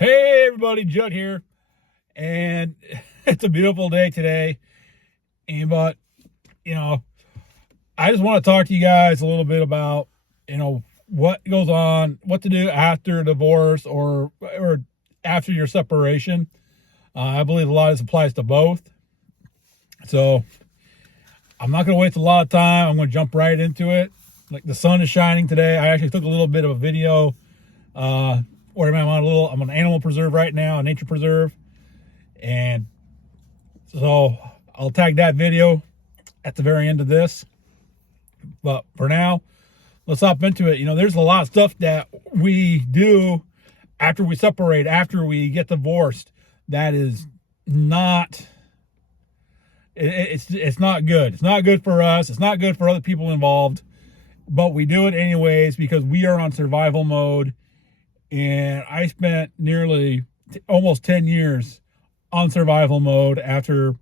Hey everybody, Judd here, and it's a beautiful day today. But you know, I just want to talk to you guys a little bit about what goes on, what to do after divorce or after your separation. I believe a lot of this applies to both. So I'm not going to waste a lot of time. I'm going to jump right into it. Like the sun is shining today. I actually took a little bit of a video. Where I'm on an animal preserve right now, a nature preserve, and so I'll tag that video at the very end of this. But for now, let's hop into it. There's a lot of stuff that we do after we separate, after we get divorced, that is not. It's not good. It's not good for us. It's not good for other people involved. But we do it anyways because we are on survival mode. And I spent nearly almost 10 years on survival mode after,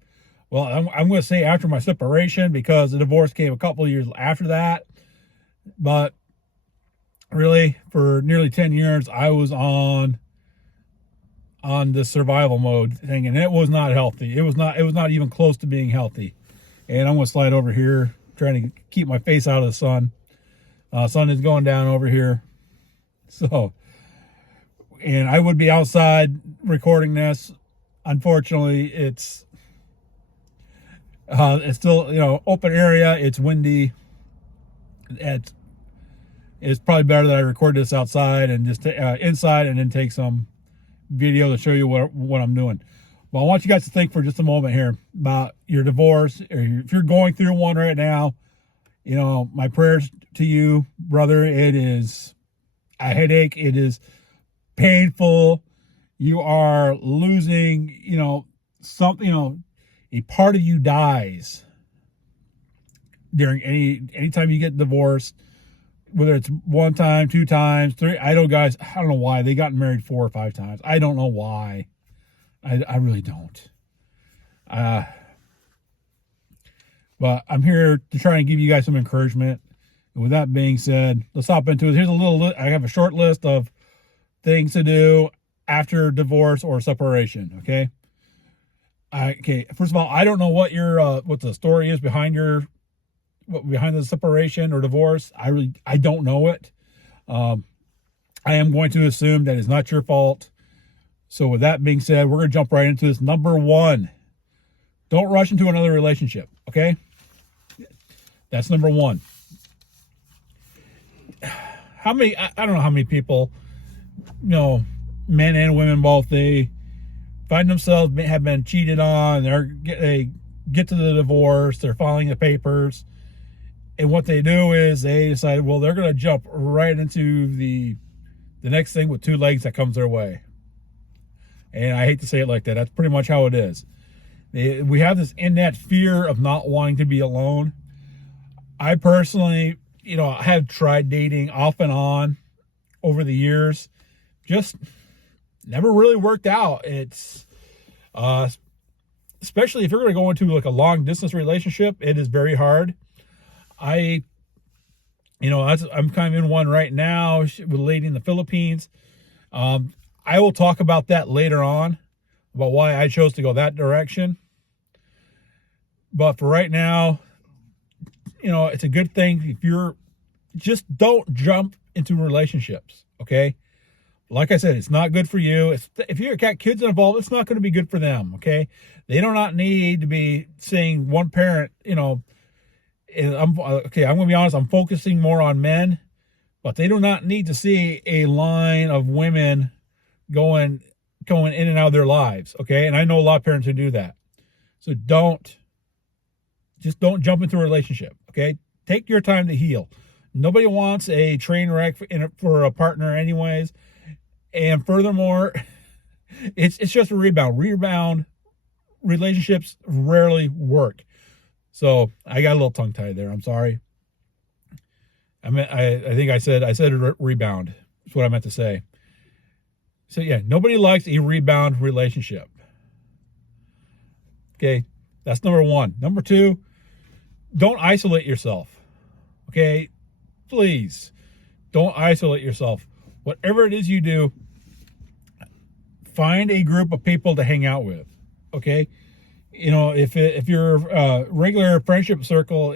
well, I'm going to say after my separation, because the divorce came a couple of years after that. But really, for nearly 10 years, I was on the survival mode thing, and it was not healthy. It was not even close to being healthy. And I'm going to slide over here, trying to keep my face out of the sun. Sun is going down over here. So, and I would be outside recording this. Unfortunately, it's still, open area. It's windy. It's probably better that I record this outside and just inside, and then take some video to show you what I'm doing. Well, I want you guys to think for just a moment here about your divorce, or if you're going through one right now. My prayers to you, brother. It is a headache. It is painful. You are losing, something, a part of you dies during anytime you get divorced, whether it's one time, two times, three. I don't know why they got married 4 or 5 times. I don't know why. I really don't. But I'm here to try and give you guys some encouragement. And with that being said, let's hop into it. Here's I have a short list of things to do after divorce or separation. Okay. First of all, I don't know what the story is behind the separation or divorce. I don't know it. I am going to assume that it's not your fault. So with that being said, we're going to jump right into this. Number 1, don't rush into another relationship. Okay. That's number 1. I don't know how many people, men and women both, they find themselves have been cheated on. They get to the divorce. They're filing the papers. And what they do is they decide, well, they're going to jump right into the next thing with 2 legs that comes their way. And I hate to say it like that. That's pretty much how it is. We have this innate fear of not wanting to be alone. I personally, have tried dating off and on over the years. Just never really worked out. It's especially if you're going to go into like a long distance relationship, it is very hard. I'm kind of in one right now with a lady in the Philippines. I will talk about that later on, about why I chose to go that direction. But for right now, it's a good thing if just don't jump into relationships. Okay. Like I said, it's not good for you. If you've got kids involved, it's not going to be good for them. Okay. They do not need to be seeing one parent, and I'm going to be honest. I'm focusing more on men, but they do not need to see a line of women going in and out of their lives. Okay. And I know a lot of parents who do that. So don't jump into a relationship. Okay. Take your time to heal. Nobody wants a train wreck for a partner anyways. And furthermore, it's just a rebound. Rebound relationships rarely work. So I got a little tongue tied there. I'm sorry. I think I said rebound. That's what I meant to say. So yeah, nobody likes a rebound relationship. Okay. That's number 1. Number 2, don't isolate yourself. Okay. Please don't isolate yourself. Whatever it is you do, find a group of people to hang out with. Okay. If you're a regular friendship circle,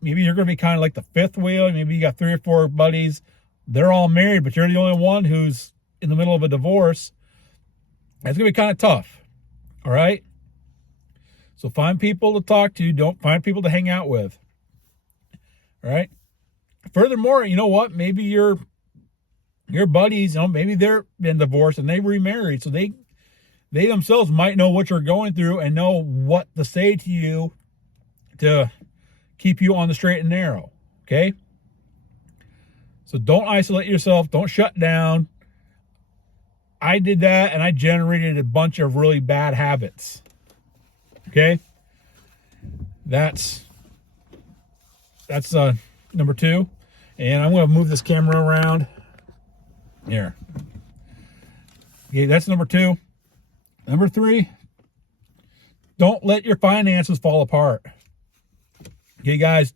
maybe you're going to be kind of like the fifth wheel. Maybe you got 3 or 4 buddies. They're all married, but you're the only one who's in the middle of a divorce. That's going to be kind of tough. All right. So find people to talk to. Don't find people to hang out with. All right. Furthermore, you know what? Maybe your buddies, maybe they're been divorced and they remarried. So they themselves might know what you're going through and know what to say to you to keep you on the straight and narrow. Okay. So don't isolate yourself. Don't shut down. I did that and I generated a bunch of really bad habits. Okay. That's number 2. And I'm going to move this camera around here. Okay. That's number 2. Number 3, don't let your finances fall apart. Okay, guys,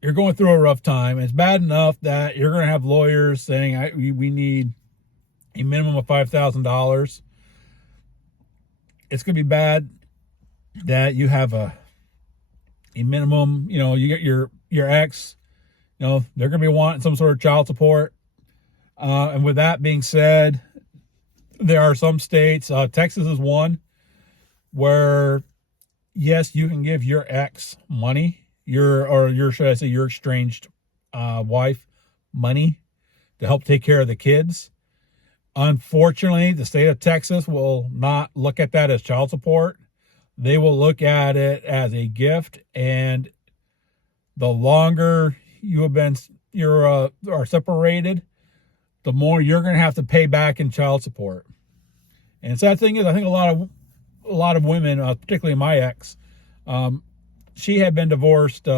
you're going through a rough time. It's bad enough that you're going to have lawyers saying we need a minimum of $5,000. It's going to be bad that you have a minimum, you get your ex, they're going to be wanting some sort of child support. And with that being said, there are some states, Texas is one, where yes, you can give your ex money, your estranged wife money to help take care of the kids. Unfortunately, the state of Texas will not look at that as child support. They will look at it as a gift, and the longer are separated, the more you're going to have to pay back in child support. And the sad thing is, I think a lot of women, particularly my ex, she had been divorced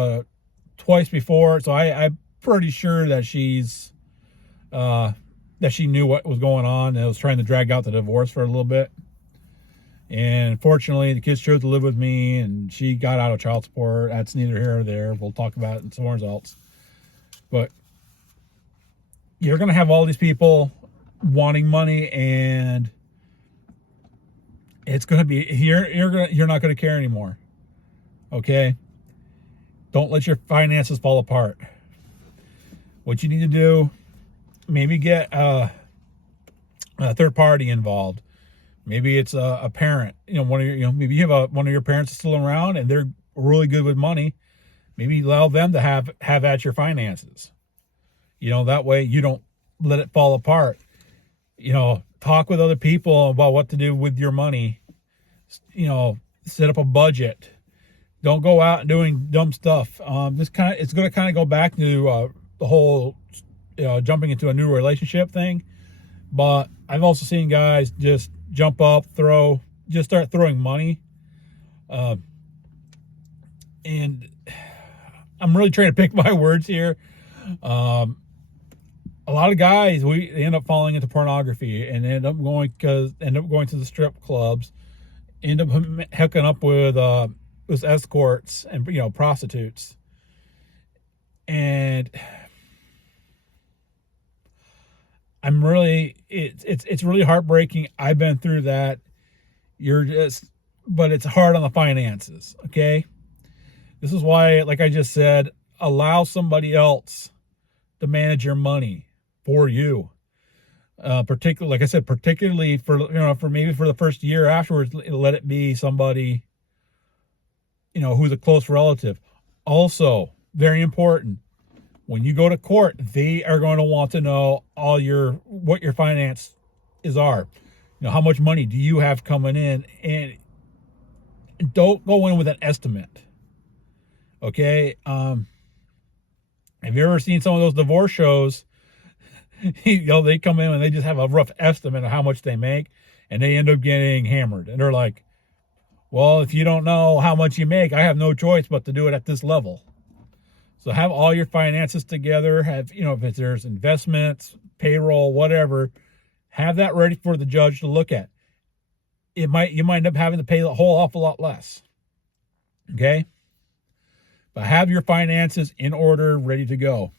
twice before, so I'm pretty sure that she knew what was going on and was trying to drag out the divorce for a little bit. And fortunately, the kids chose to live with me, and she got out of child support. That's neither here nor there. We'll talk about it in somewhere else. But you're going to have all these people wanting money, and it's going to be you're not going to care anymore. Okay? Don't let your finances fall apart. What you need to do, maybe get a third party involved. Maybe it's a parent. Maybe you have one of your parents is still around and they're really good with money. Maybe allow them to have at your finances. That way you don't let it fall apart. Talk with other people about what to do with your money. Set up a budget. Don't go out and doing dumb stuff. It's going to kind of go back to the whole, jumping into a new relationship thing. But I've also seen guys just jump up, start throwing money. And I'm really trying to pick my words here. A lot of guys, they end up falling into pornography and end up going to the strip clubs, end up hooking up with escorts and prostitutes. And it's really heartbreaking. I've been through that. But it's hard on the finances. Okay. This is why, like I just said, allow somebody else to manage your money for you. Particularly for maybe for the first year afterwards, let it be somebody, who's a close relative. Also, very important, when you go to court, they are going to want to know what your finances are. How much money do you have coming in, and don't go in with an estimate. Okay. Have you ever seen some of those divorce shows? They come in and they just have a rough estimate of how much they make, and they end up getting hammered. And they're like, well, if you don't know how much you make, I have no choice but to do it at this level. So have all your finances together. Have, if there's investments, payroll, whatever, have that ready for the judge to look at. You might end up having to pay a whole awful lot less. Okay? But have your finances in order, ready to go.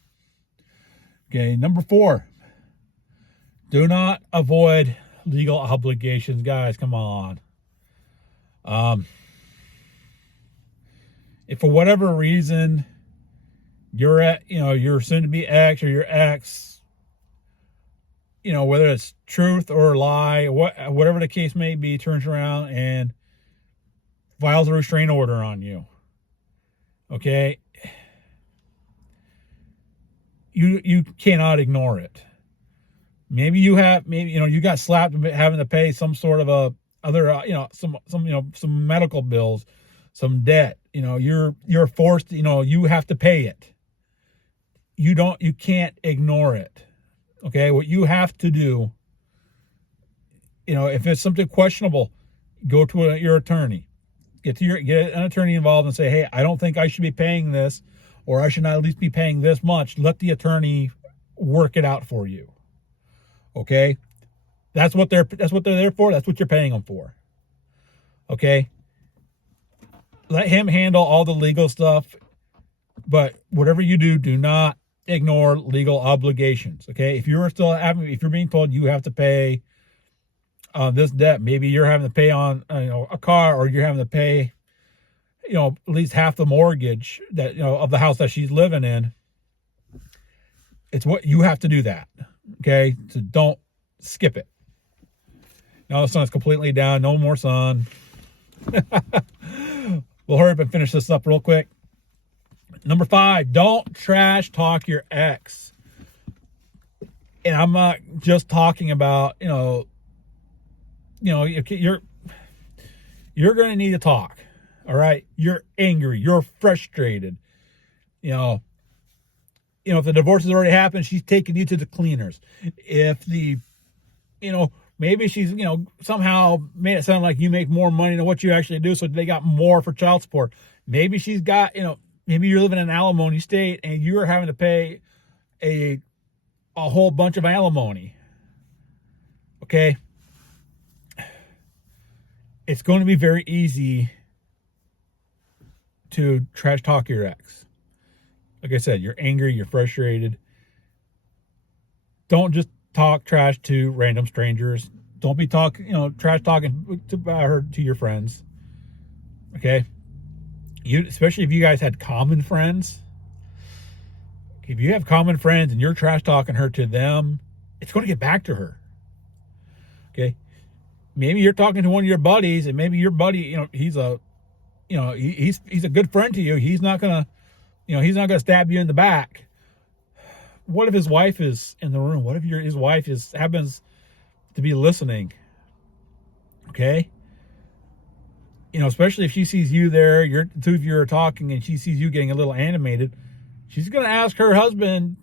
Okay, number 4, Do not avoid legal obligations, guys. Come on. If for whatever reason your soon-to-be ex or your ex, whether it's truth or lie, whatever the case may be, turns around and files a restraining order on you, okay, you cannot ignore it. Maybe you got slapped having to pay some sort of some medical bills, some debt. You're forced. You have to pay it. You can't ignore it. Okay, what you have to do, if it's something questionable, go to your attorney. Get an attorney involved and say, hey, I don't think I should be paying this, or I should not at least be paying this much. Let the attorney work it out for you. Okay, that's what they're there for. That's what you're paying them for. Okay, let him handle all the legal stuff, but whatever you do, do not ignore legal obligations. Okay, if you're being told you have to pay this debt, maybe you're having to pay on a car, or you're having to pay at least half the mortgage that of the house that she's living in. It's what you have to do that. Okay, so don't skip it. Now the sun's completely down. No more sun. We'll hurry up and finish this up real quick. Number 5, don't trash talk your ex. And I'm not just talking about, you're going to need to talk. All right. You're angry. You're frustrated. If the divorce has already happened, she's taking you to the cleaners. If maybe she's, somehow made it sound like you make more money than what you actually do, so they got more for child support. Maybe she's got, maybe you're living in an alimony state and you're having to pay a whole bunch of alimony. Okay? It's going to be very easy to trash talk your ex. Like I said, you're angry, you're frustrated. Don't just talk trash to random strangers. Don't be trash talking about her to your friends. Okay? Especially if you guys had common friends. If you have common friends and you're trash talking her to them, it's going to get back to her. Okay? Maybe you're talking to one of your buddies, and maybe your buddy, he's a good friend to you. He's not gonna stab you in the back. What if his wife is in the room? What if his wife happens to be listening? Okay? Especially if she sees you there, the two of you are talking, and she sees you getting a little animated, she's going to ask her husband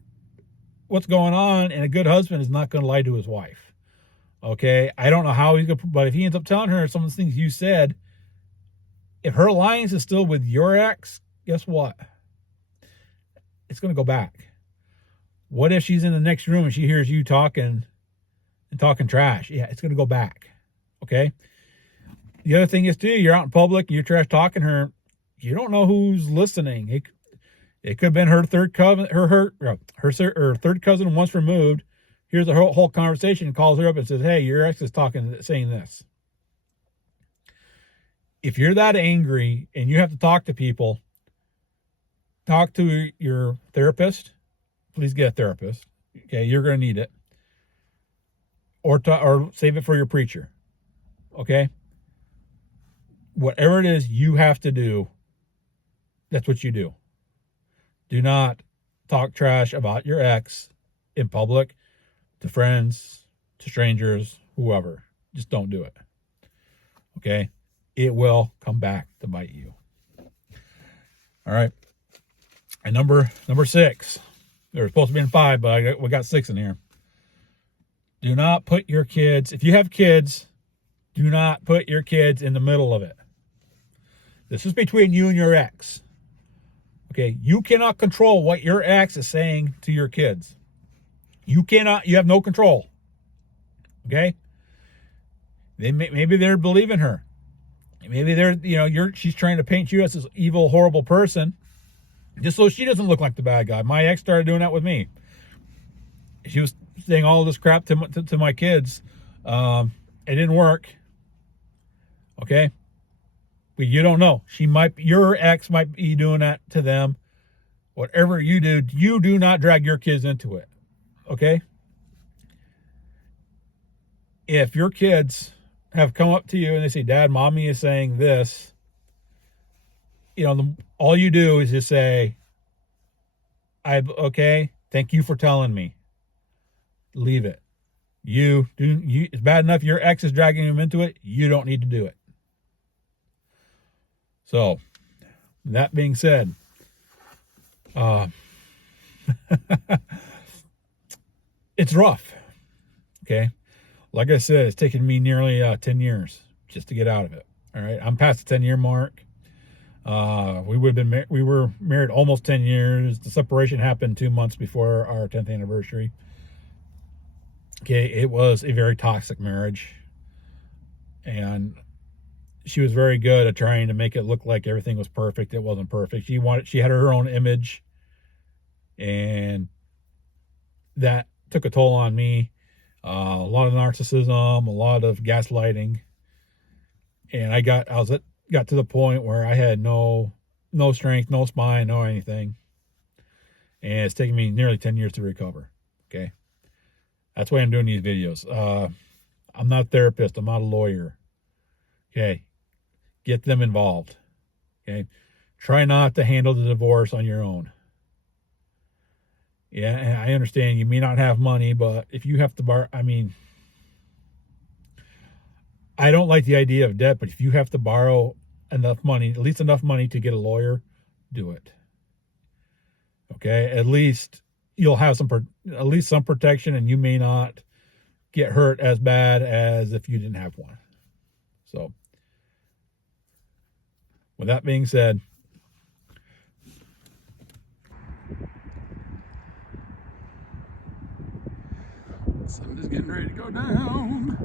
what's going on, and a good husband is not going to lie to his wife. Okay? I don't know how but if he ends up telling her some of the things you said, if her alliance is still with your ex, guess what? It's going to go back. What if she's in the next room and she hears you talking trash? Yeah, it's going to go back. Okay? The other thing is, too, you're out in public and you're trash talking her. You don't know who's listening. It could have been her third cousin, her third cousin once removed. Here's the whole conversation and calls her up and says, hey, your ex is saying this. If you're that angry and you have to talk to people, talk to your therapist. Please get a therapist. Okay, you're going to need it. Or save it for your preacher. Okay? Whatever it is you have to do, that's what you do. Do not talk trash about your ex in public, to friends, to strangers, whoever. Just don't do it. Okay? It will come back to bite you. All right. And number 6. There was supposed to be 5, but we got 6 in here. Do not put your kids, if you have kids, do not put your kids in the middle of it. This is between you and your ex. Okay, you cannot control what your ex is saying to your kids. You have no control. Okay? Maybe they're believing her. Maybe she's trying to paint you as this evil, horrible person, just so she doesn't look like the bad guy. My ex started doing that with me. She was saying all this crap to my kids. It didn't work. Okay. But you don't know. Your ex might be doing that to them. Whatever you do not drag your kids into it. Okay. If your kids have come up to you and they say, Dad, Mommy is saying this, all you do is just say, okay, thank you for telling me. Leave it. It's bad enough your ex is dragging him into it. You don't need to do it. So, that being said, it's rough. Okay. Like I said, it's taken me nearly 10 years just to get out of it. All right. I'm past the 10-year mark. We were married almost 10 years. The separation happened 2 months before our 10th anniversary. Okay. It was a very toxic marriage. And she was very good at trying to make it look like everything was perfect. It wasn't perfect. She had her own image, and that took a toll on me. A lot of narcissism, a lot of gaslighting. And I got to the point where I had no strength, no spine, no anything. And it's taken me nearly 10 years to recover. Okay. That's why I'm doing these videos. I'm not a therapist. I'm not a lawyer. Okay. Get them involved. Okay. Try not to handle the divorce on your own. Yeah, and I understand you may not have money, but if you have to borrow, I don't like the idea of debt, but if you have to borrow enough money, at least enough money to get a lawyer, do it. Okay, at least you'll have some protection, and you may not get hurt as bad as if you didn't have one. So, with that being said, sun is getting ready to go down.